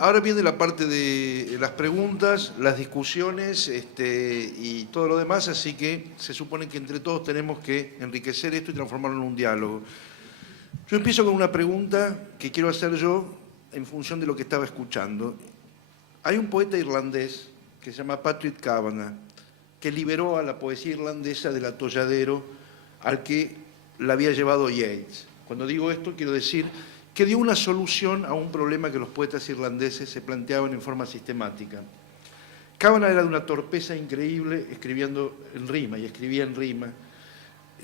Ahora viene la parte de las preguntas, las discusiones y todo lo demás, así que se supone que entre todos tenemos que enriquecer esto y transformarlo en un diálogo. Yo empiezo con una pregunta que quiero hacer yo en función de lo que estaba escuchando. Hay un poeta irlandés que se llama Patrick Kavanagh, que liberó a la poesía irlandesa del atolladero al que la había llevado Yeats. Cuando digo esto, quiero decir que dio una solución a un problema que los poetas irlandeses se planteaban en forma sistemática. Kavanagh era de una torpeza increíble escribiendo en rima, y escribía en rima.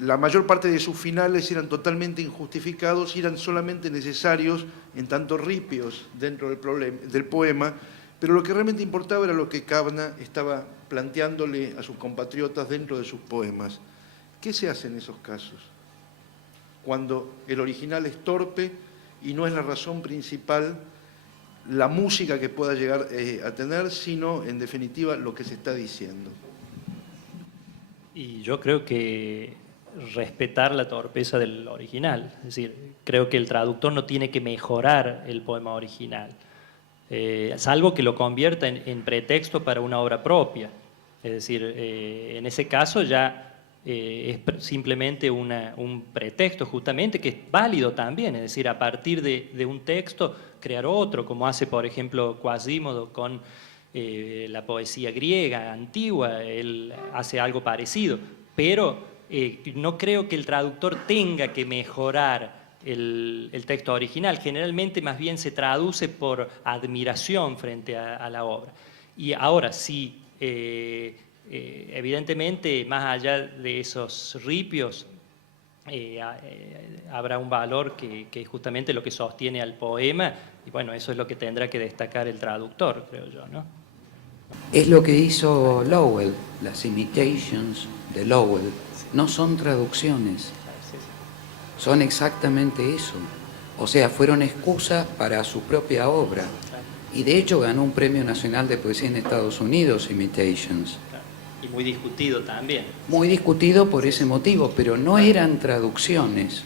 La mayor parte de sus finales eran totalmente injustificados y eran solamente necesarios en tanto ripios dentro del poema, pero lo que realmente importaba era lo que Kavanagh estaba planteándole a sus compatriotas dentro de sus poemas. ¿Qué se hace en esos casos? Cuando el original es torpe y no es la razón principal la música que pueda llegar a tener, sino, en definitiva, lo que se está diciendo. Y yo creo que respetar la torpeza del original, es decir, creo que el traductor no tiene que mejorar el poema original, salvo que lo convierta en pretexto para una obra propia. Es decir, en ese caso ya es simplemente un pretexto justamente que es válido también, es decir, a partir de un texto crear otro, como hace por ejemplo Quasimodo con la poesía griega antigua, él hace algo parecido, pero no creo que el traductor tenga que mejorar el texto original, generalmente más bien se traduce por admiración frente a la obra. Y ahora sí, evidentemente, más allá de esos ripios, habrá un valor que es justamente lo que sostiene al poema, y bueno, eso es lo que tendrá que destacar el traductor, creo yo, ¿no? Es lo que hizo Lowell, las imitations de Lowell, no son traducciones, son exactamente eso. O sea, fueron excusas para su propia obra. Y de hecho ganó un Premio Nacional de Poesía en Estados Unidos, Imitations. Y muy discutido también. Muy discutido por ese motivo, pero no eran traducciones.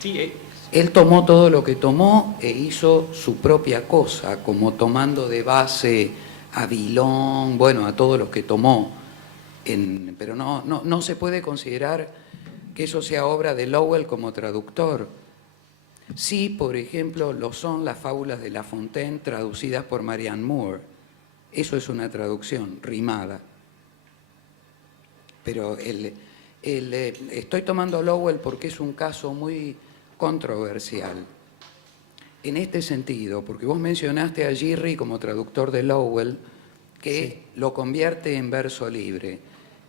Sí, Él tomó todo lo que tomó e hizo su propia cosa, como tomando de base a Villon, bueno, a todos los que tomó. Pero no se puede considerar que eso sea obra de Lowell como traductor. Sí, por ejemplo, lo son las fábulas de La Fontaine traducidas por Marianne Moore. Eso es una traducción rimada. Pero estoy tomando Lowell porque es un caso muy controversial. En este sentido, porque vos mencionaste a Girry como traductor de Lowell, que sí, lo convierte en verso libre.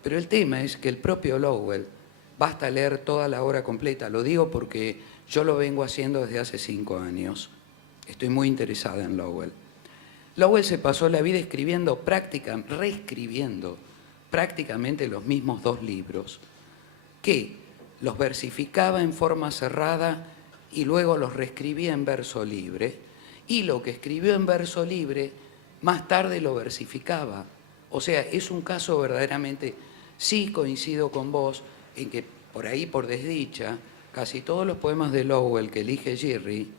Pero el tema es que el propio Lowell, basta leer toda la obra completa, lo digo porque yo lo vengo haciendo desde hace 5 años. Estoy muy interesada en Lowell. Lowell se pasó la vida escribiendo, reescribiendo prácticamente los mismos 2 libros, que los versificaba en forma cerrada y luego los reescribía en verso libre, y lo que escribió en verso libre, más tarde lo versificaba. O sea, es un caso verdaderamente, sí coincido con vos, en que por ahí, por desdicha, casi todos los poemas de Lowell que elige Girry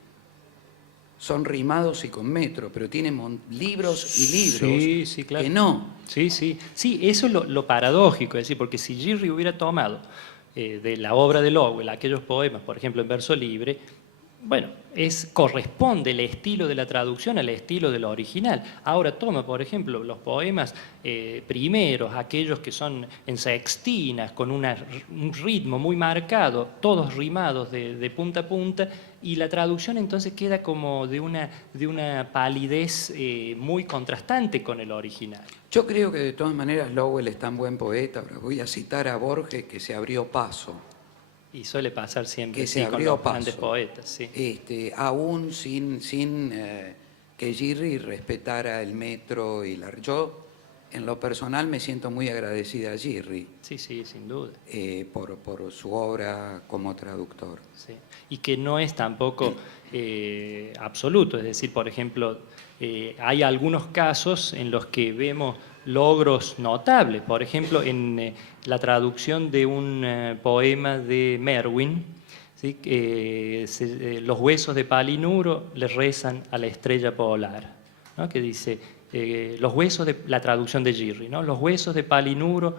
son rimados y con metro, pero tienen libros y libros sí, claro, que no. Sí, eso es lo paradójico, es decir, porque si Girry hubiera tomado de la obra de Lowell aquellos poemas, por ejemplo, en verso libre, bueno, corresponde el estilo de la traducción al estilo de lo original. Ahora toma, por ejemplo, los poemas primeros, aquellos que son en sextinas, con un ritmo muy marcado, todos rimados de punta a punta, y la traducción entonces queda como de una palidez muy contrastante con el original. Yo creo que de todas maneras Lowell es tan buen poeta, ahora voy a citar a Borges, que se abrió paso. Y suele pasar siempre, Que se con abrió los paso, grandes poetas, sí. Aún sin que Girry respetara el metro y yo en lo personal me siento muy agradecida a Girry. Sí, sin duda. Por su obra como traductor. Sí. Y que no es tampoco absoluto, es decir, por ejemplo, hay algunos casos en los que vemos logros notables, por ejemplo, en la traducción de un poema de Merwin, ¿sí? Los huesos de Palinuro le rezan a la estrella polar, ¿no? Que dice, los huesos de, la traducción de Girri, ¿no? Los huesos de Palinuro,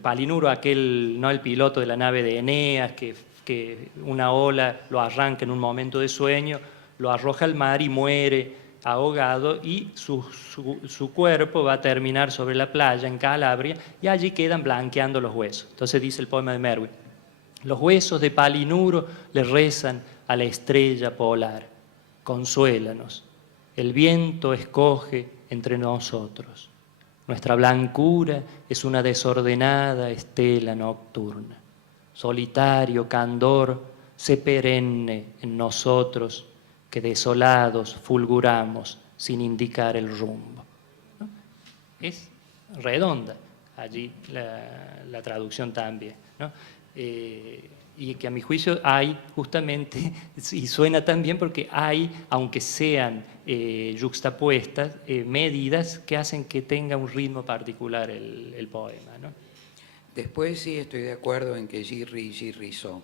Palinuro aquel, ¿no? El piloto de la nave de Eneas, que una ola lo arranca en un momento de sueño, lo arroja al mar y muere ahogado, y su cuerpo va a terminar sobre la playa en Calabria, y allí quedan blanqueando los huesos. Entonces dice el poema de Merwin: los huesos de Palinuro le rezan a la estrella polar, consuélanos, el viento escoge entre nosotros, nuestra blancura es una desordenada estela nocturna, solitario candor sé perenne en nosotros, que desolados fulguramos sin indicar el rumbo, ¿no? Es redonda allí la traducción también, ¿no? Y que a mi juicio hay justamente, y suena tan bien porque hay, aunque sean yuxtapuestas, medidas que hacen que tenga un ritmo particular el poema, ¿no? Después sí estoy de acuerdo en que Girri girrizó,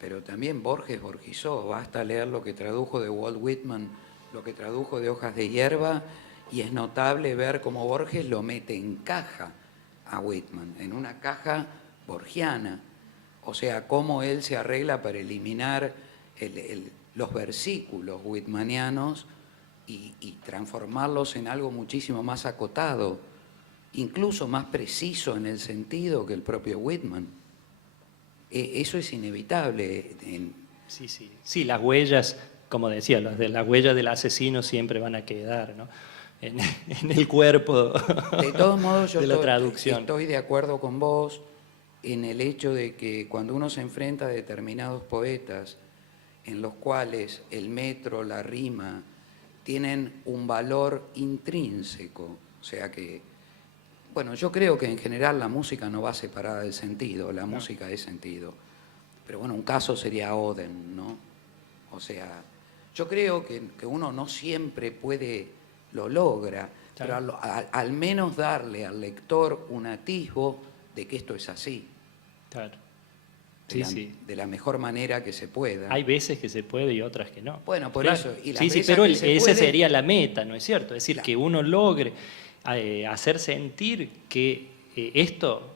pero también Borges borgizó. Basta leer lo que tradujo de Walt Whitman, lo que tradujo de Hojas de Hierba, y es notable ver cómo Borges lo mete en caja a Whitman, en una caja borgiana. O sea, cómo él se arregla para eliminar los versículos whitmanianos y transformarlos en algo muchísimo más acotado, incluso más preciso en el sentido que el propio Whitman. Eso es inevitable. Sí, las huellas, como decía, las huellas del asesino siempre van a quedar, ¿no? en el cuerpo de todos modos, yo de la traducción. Estoy de acuerdo con vos en el hecho de que cuando uno se enfrenta a determinados poetas en los cuales el metro, la rima, tienen un valor intrínseco, o sea que, bueno, yo creo que en general la música no va separada del sentido, la música es sentido, pero bueno, un caso sería Oden, ¿no? O sea, yo creo que uno no siempre lo logra, claro, pero al menos darle al lector un atisbo de que esto es así. Claro. De la mejor manera que se pueda. Hay veces que se puede y otras que no. Bueno, por claro. eso. Y sí, pero esa sería la meta, ¿no es cierto? Es decir, claro, que uno logre hacer sentir que esto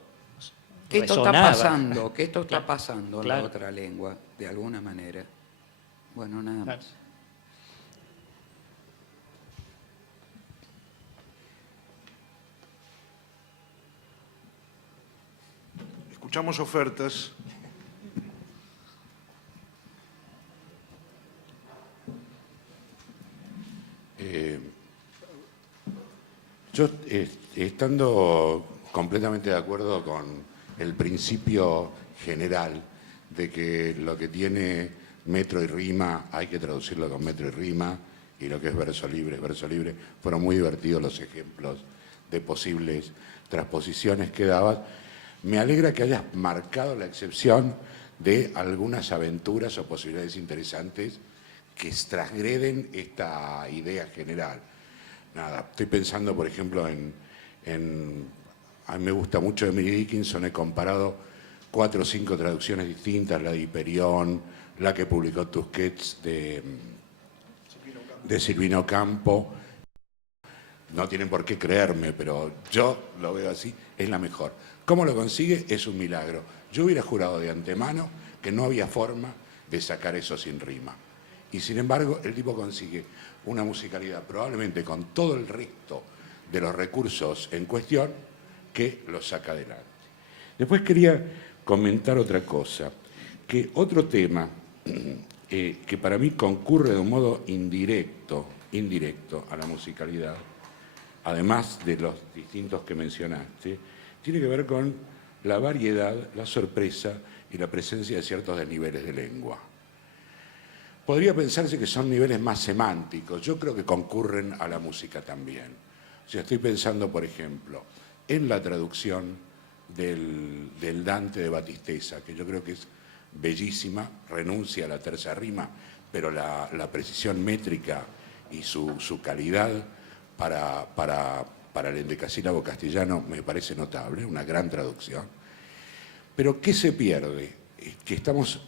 que esto resonaba. está pasando, que esto está claro, pasando en claro, la otra lengua, de alguna manera. Bueno, nada claro, más. Escuchamos ofertas. Yo, estando completamente de acuerdo con el principio general de que lo que tiene metro y rima hay que traducirlo con metro y rima, y lo que es verso libre, fueron muy divertidos los ejemplos de posibles transposiciones que dabas. Me alegra que hayas marcado la excepción de algunas aventuras o posibilidades interesantes que transgreden esta idea general. Nada, estoy pensando, por ejemplo, a mí me gusta mucho Emily Dickinson, he comparado 4 o 5 traducciones distintas, la de Hiperión, la que publicó Tusquets de Silvino Campo. No tienen por qué creerme, pero yo lo veo así, es la mejor. ¿Cómo lo consigue? Es un milagro. Yo hubiera jurado de antemano que no había forma de sacar eso sin rima. Y sin embargo, el tipo consigue una musicalidad, probablemente con todo el resto de los recursos en cuestión, que lo saca adelante. Después quería comentar otra cosa, que otro tema que para mí concurre de un modo indirecto a la musicalidad, además de los distintos que mencionaste, tiene que ver con la variedad, la sorpresa y la presencia de ciertos desniveles de lengua. Podría pensarse que son niveles más semánticos, yo creo que concurren a la música también. O sea, estoy pensando, por ejemplo, en la traducción del Dante de Battistessa, que yo creo que es bellísima, renuncia a la tercera rima, pero la precisión métrica y su calidad para el endecasílabo castellano me parece notable, una gran traducción. Pero ¿qué se pierde? Que estamos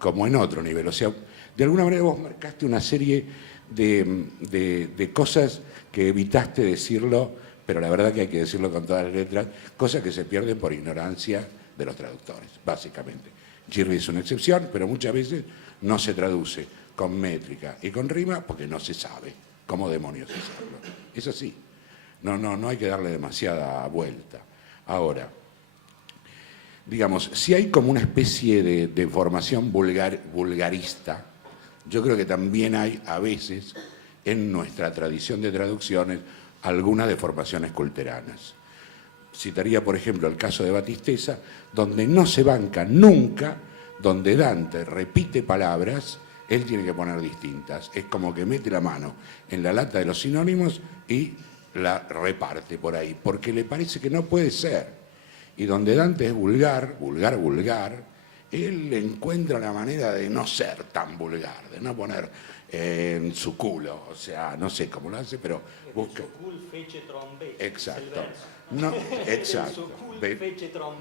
como en otro nivel. O sea, de alguna manera vos marcaste una serie de cosas que evitaste decirlo, pero la verdad que hay que decirlo con todas las letras, cosas que se pierden por ignorancia de los traductores, básicamente. Girby es una excepción, pero muchas veces no se traduce con métrica y con rima porque no se sabe cómo demonios hacerlo. Es así. No hay que darle demasiada vuelta. Ahora, digamos, si hay como una especie de formación vulgarista, yo creo que también hay a veces en nuestra tradición de traducciones algunas deformaciones culteranas. Citaría, por ejemplo, el caso de Batisteza, donde no se banca nunca, donde Dante repite palabras, él tiene que poner distintas. Es como que mete la mano en la lata de los sinónimos y la reparte por ahí, porque le parece que no puede ser. Y donde Dante es vulgar, él encuentra la manera de no ser tan vulgar, de no poner en su culo, o sea, no sé cómo lo hace, pero busca. Exacto. No, exacto.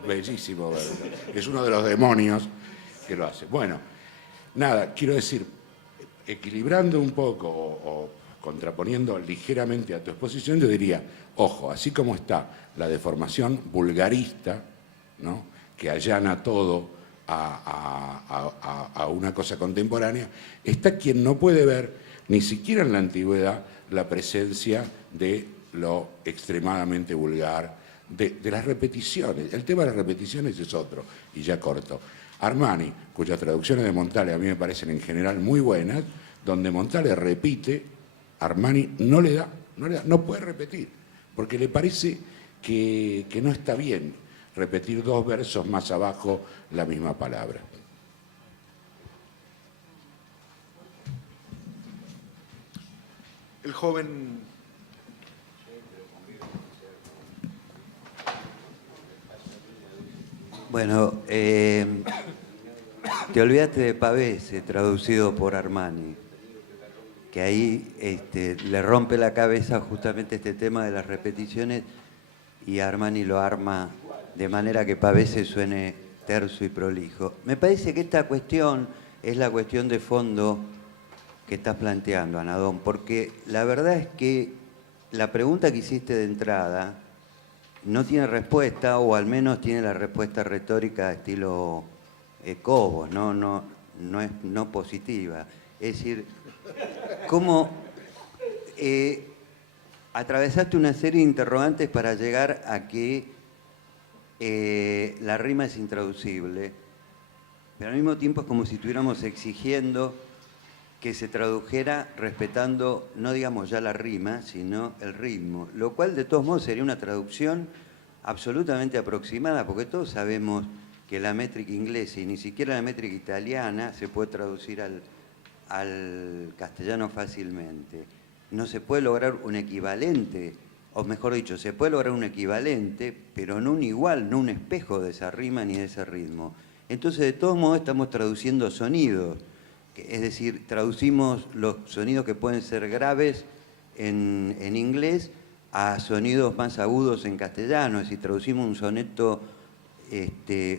Bellísimo, es uno de los demonios que lo hace. Bueno, nada, quiero decir, equilibrando un poco o contraponiendo ligeramente a tu exposición, yo diría, ojo, así como está la deformación vulgarista, ¿no?, que allana todo a una cosa contemporánea, está quien no puede ver, ni siquiera en la antigüedad, la presencia de lo extremadamente vulgar, de las repeticiones. El tema de las repeticiones es otro, y ya corto. Armani, cuyas traducciones de Montale a mí me parecen en general muy buenas, donde Montale repite, Armani no puede repetir, porque le parece que no está bien repetir dos versos más abajo la misma palabra. El joven... Bueno, te olvidaste de Pavese, traducido por Armani, que ahí le rompe la cabeza justamente este tema de las repeticiones y Armani lo arma de manera que Pavese suene terso y prolijo. Me parece que esta cuestión es la cuestión de fondo que estás planteando, Anadón, porque la verdad es que la pregunta que hiciste de entrada no tiene respuesta, o al menos tiene la respuesta retórica estilo Cobos, no positiva. Es decir, ¿cómo atravesaste una serie de interrogantes para llegar a que la rima es intraducible, pero al mismo tiempo es como si estuviéramos exigiendo que se tradujera respetando, no digamos ya la rima, sino el ritmo, lo cual de todos modos sería una traducción absolutamente aproximada, porque todos sabemos que la métrica inglesa y ni siquiera la métrica italiana se puede traducir al castellano fácilmente. No se puede lograr un equivalente, o mejor dicho, se puede lograr un equivalente, pero no un igual, no un espejo de esa rima ni de ese ritmo. Entonces, de todos modos, estamos traduciendo sonidos. Es decir, traducimos los sonidos que pueden ser graves en inglés a sonidos más agudos en castellano. Es decir, traducimos un soneto,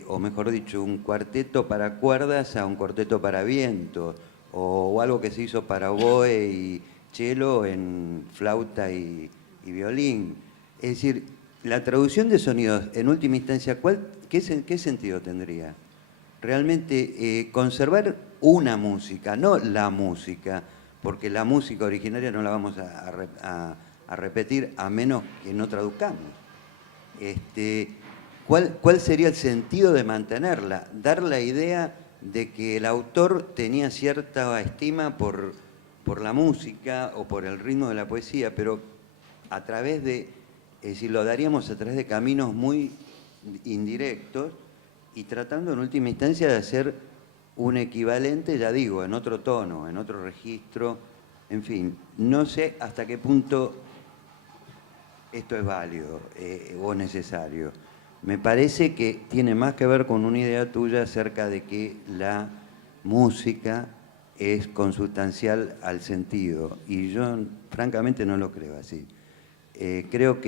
o mejor dicho, un cuarteto para cuerdas a un cuarteto para viento, o algo que se hizo para oboe y cello en flauta y violín. Es decir, la traducción de sonidos, en última instancia, ¿qué sentido tendría? Realmente conservar una música, no la música, porque la música originaria no la vamos a repetir a menos que no traduzcamos. ¿Cuál sería el sentido de mantenerla? Dar la idea de que el autor tenía cierta estima por la música o por el ritmo de la poesía, pero a través de, es decir, lo daríamos a través de caminos muy indirectos y tratando en última instancia de hacer un equivalente, ya digo, en otro tono, en otro registro, en fin, no sé hasta qué punto esto es válido o necesario. Me parece que tiene más que ver con una idea tuya acerca de que la música es consustancial al sentido, y yo francamente no lo creo así. Creo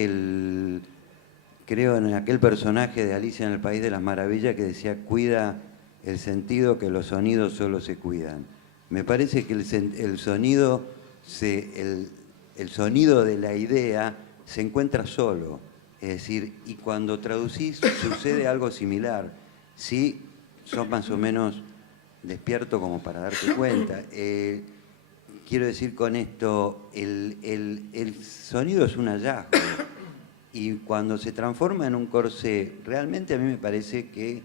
en aquel personaje de Alicia en el País de las Maravillas que decía, cuida el sentido que los sonidos solo se cuidan. Me parece que el sonido de la idea se encuentra solo. Es decir, y cuando traducís sucede algo similar. Si sos más o menos despierto como para darte cuenta. Quiero decir con esto, el sonido es un hallazgo. Y cuando se transforma en un corsé, realmente a mí me parece que,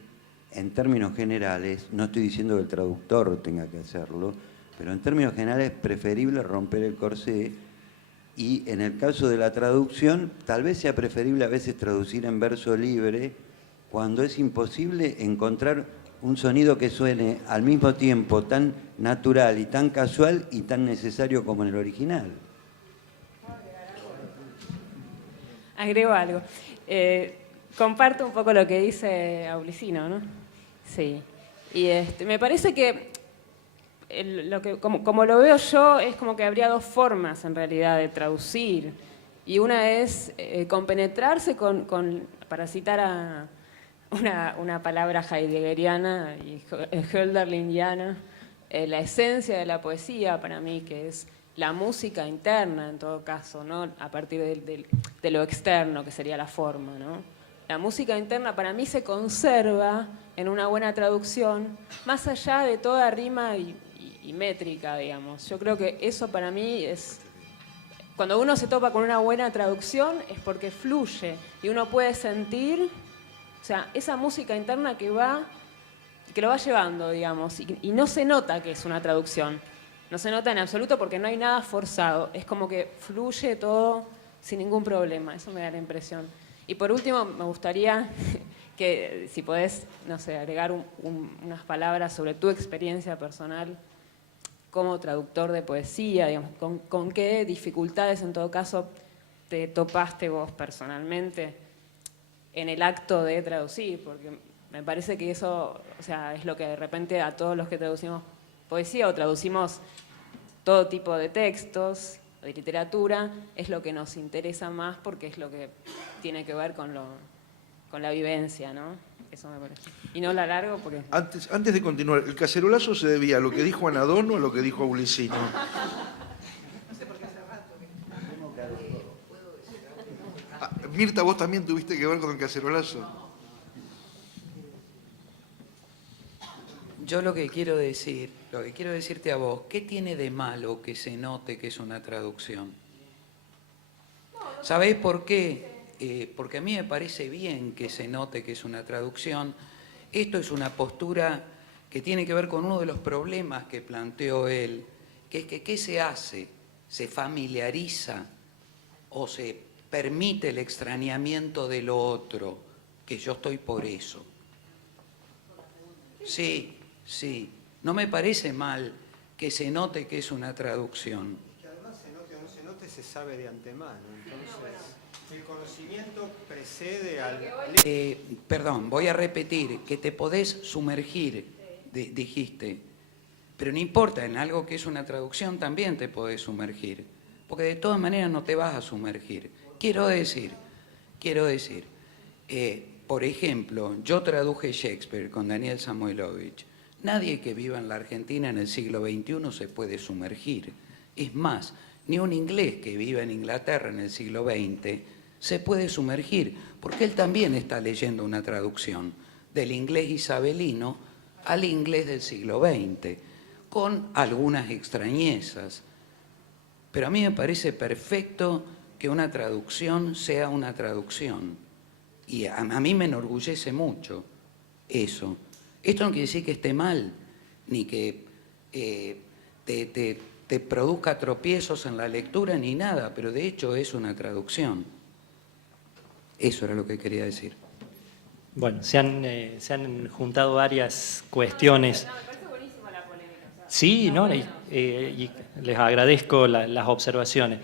en términos generales, no estoy diciendo que el traductor tenga que hacerlo, pero en términos generales es preferible romper el corsé, y en el caso de la traducción, tal vez sea preferible a veces traducir en verso libre, cuando es imposible encontrar un sonido que suene al mismo tiempo tan natural y tan casual y tan necesario como en el original. Agrego algo. Comparto un poco lo que dice Aulicino, ¿no? Sí. Y me parece que, como lo veo yo, es como que habría dos formas en realidad de traducir. Y una es compenetrarse para citar a una palabra heideggeriana y hölderliniana, la esencia de la poesía para mí, que es la música interna en todo caso, ¿no? A partir de lo externo, que sería la forma, ¿no? La música interna para mí se conserva en una buena traducción, más allá de toda rima y métrica, digamos. Yo creo que eso para mí es... Cuando uno se topa con una buena traducción es porque fluye y uno puede sentir, o sea, esa música interna que lo va llevando, digamos, y no se nota que es una traducción. No se nota en absoluto porque no hay nada forzado. Es como que fluye todo sin ningún problema. Eso me da la impresión. Y por último, me gustaría que, si podés, no sé, agregar unas palabras sobre tu experiencia personal como traductor de poesía, digamos, con qué dificultades, en todo caso, te topaste vos personalmente en el acto de traducir, porque me parece que eso, o sea, es lo que de repente a todos los que traducimos poesía o traducimos todo tipo de textos, de literatura, es lo que nos interesa más porque es lo que tiene que ver con la vivencia, ¿no? Eso me parece. Y no la alargo porque... Antes de continuar, ¿el cacerolazo se debía a lo que dijo Anadón o a lo que dijo Aulicino? Mirta, vos también tuviste que ver con el cacerolazo. Yo lo que quiero decirte a vos, ¿qué tiene de malo que se note que es una traducción? ¿Sabés por qué? Porque a mí me parece bien que se note que es una traducción. Esto es una postura que tiene que ver con uno de los problemas que planteó él, que es que ¿qué se hace? ¿Se familiariza o se permite el extrañamiento de lo otro? Que yo estoy por eso. Sí, sí. No me parece mal que se note que es una traducción. Y que además se note o no se note, se sabe de antemano. Entonces, el conocimiento precede al... Perdón, voy a repetir, que te podés sumergir, dijiste. Pero no importa, en algo que es una traducción también te podés sumergir. Porque de todas maneras no te vas a sumergir. Quiero decir, por ejemplo, yo traduje Shakespeare con Daniel Samoilovich. Nadie que viva en la Argentina en el siglo XXI se puede sumergir. Es más, ni un inglés que viva en Inglaterra en el siglo XX se puede sumergir, porque él también está leyendo una traducción del inglés isabelino al inglés del siglo XX, con algunas extrañezas. Pero a mí me parece perfecto que una traducción sea una traducción. Y a mí me enorgullece mucho eso. Esto no quiere decir que esté mal, ni que te produzca tropiezos en la lectura, ni nada, pero de hecho es una traducción. Eso era lo que quería decir. Bueno, se han juntado varias cuestiones. No, me parece buenísima la polémica. O sea, Sí, ¿no? Y les agradezco las observaciones.